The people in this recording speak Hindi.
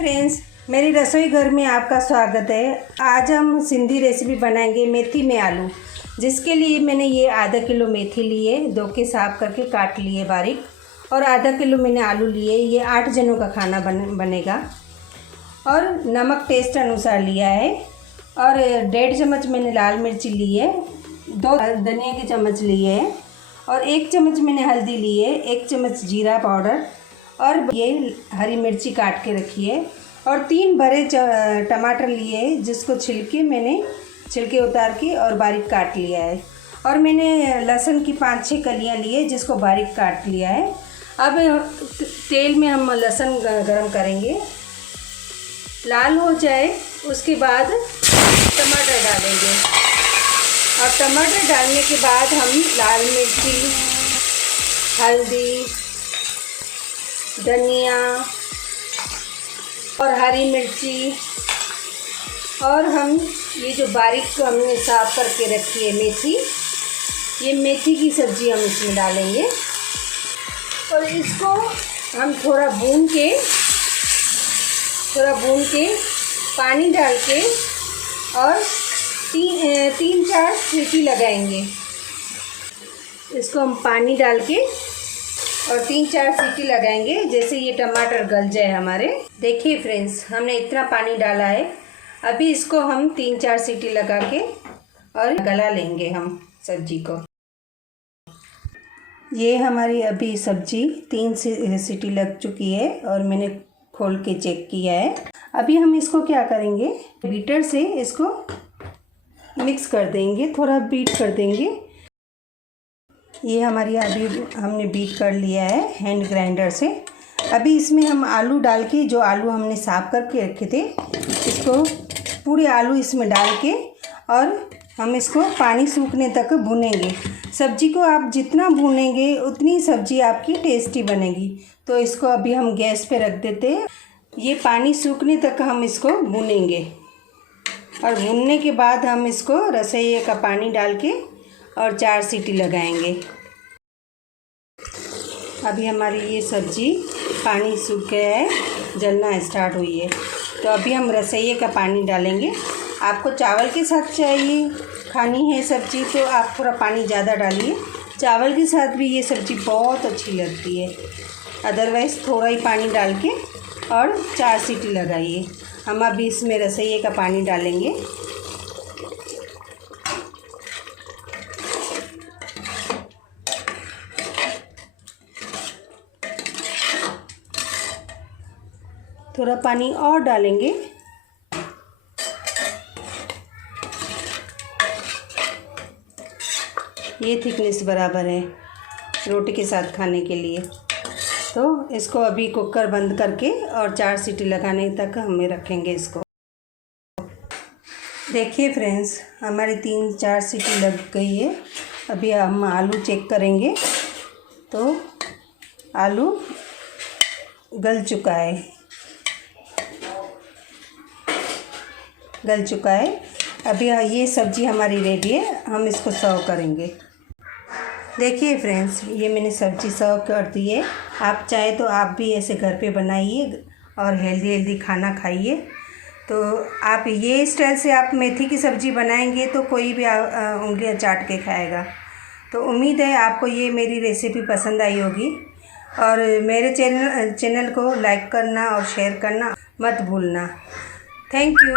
फ्रेंड्स, मेरी रसोई घर में आपका स्वागत है। आज हम सिंधी रेसिपी बनाएंगे मेथी में आलू। जिसके लिए मैंने ये आधा किलो मेथी लिए, धो के साफ करके काट लिए बारीक, और आधा किलो मैंने आलू लिए। ये 8 जनों का खाना बनेगा। और नमक टेस्ट अनुसार लिया है, और 1.5 चम्मच मैंने लाल मिर्ची ली है, 2 धनिया के चम्मच लिए हैं, और 1 चम्मच मैंने हल्दी ली है, 1 चम्मच जीरा पाउडर, और ये हरी मिर्ची काट के रखी है, और 3 बड़े टमाटर लिए जिसको छिलके उतार के और बारीक काट लिया है। और मैंने लहसुन की 5-6 कलियाँ लिए जिसको बारीक काट लिया है। अब तेल में हम लहसुन गरम करेंगे, लाल हो जाए उसके बाद टमाटर डालेंगे, और टमाटर डालने के बाद हम लाल मिर्ची, हल्दी, धनिया और हरी मिर्ची, और हम ये जो बारीक हमने साफ करके रखी है मेथी, ये मेथी की सब्ज़ी हम इसमें डालेंगे। और इसको हम थोड़ा भून के पानी डाल के और 3-4 सीटी लगाएंगे। इसको हम पानी डाल के और 3-4 सीटी लगाएंगे, जैसे ये टमाटर गल जाए हमारे। देखिए फ्रेंड्स, हमने इतना पानी डाला है। अभी इसको हम 3-4 सीटी लगा के और गला लेंगे हम सब्जी को। ये हमारी अभी सब्जी 3 सीटी लग चुकी है, और मैंने खोल के चेक किया है। अभी हम इसको क्या करेंगे, बीटर से इसको मिक्स कर देंगे, थोड़ा बीट कर देंगे। ये हमारी अभी हमने बीट कर लिया है हैंड ग्राइंडर से। अभी इसमें हम आलू डाल के, जो आलू हमने साफ करके रखे थे, इसको पूरे आलू इसमें डाल के, और हम इसको पानी सूखने तक भूनेंगे। सब्जी को आप जितना भूनेंगे उतनी सब्जी आपकी टेस्टी बनेगी। तो इसको अभी हम गैस पे रख देते हैं। ये पानी सूखने तक हम इसको भूनेंगे, और भूनने के बाद हम इसको रसोई का पानी डाल के और 4 सीटी लगाएंगे। अभी हमारी ये सब्ज़ी पानी सूख गया है, जलना स्टार्ट हुई है। तो अभी हम रसोई का पानी डालेंगे। आपको चावल के साथ चाहिए खानी है सब्ज़ी तो आप थोड़ा पानी ज़्यादा डालिए। चावल के साथ भी ये सब्ज़ी बहुत अच्छी लगती है। अदरवाइज़ थोड़ा ही पानी डाल के और 4 सीटी लगाइए। हम अभी इसमें रसोई का पानी डालेंगे। थोड़ा पानी और डालेंगे। ये थिकनेस बराबर है रोटी के साथ खाने के लिए। तो इसको अभी कुकर बंद करके और 4 सीटी लगाने तक हमें रखेंगे इसको। देखिए फ्रेंड्स, हमारी 3-4 सीटी लग गई है। अभी हम आलू चेक करेंगे, तो आलू गल चुका है। अभी ये सब्ज़ी हमारी रेडी है, हम इसको सर्व करेंगे। देखिए फ्रेंड्स, ये मैंने सब्ज़ी सर्व कर दी है। आप चाहे तो आप भी ऐसे घर पे बनाइए और हेल्दी खाना खाइए। तो आप ये स्टाइल से आप मेथी की सब्ज़ी बनाएंगे तो कोई भी उंगलियां चाट के खाएगा। तो उम्मीद है आपको ये मेरी रेसिपी पसंद आई होगी, और मेरे चैनल को लाइक करना और शेयर करना मत भूलना। Thank you.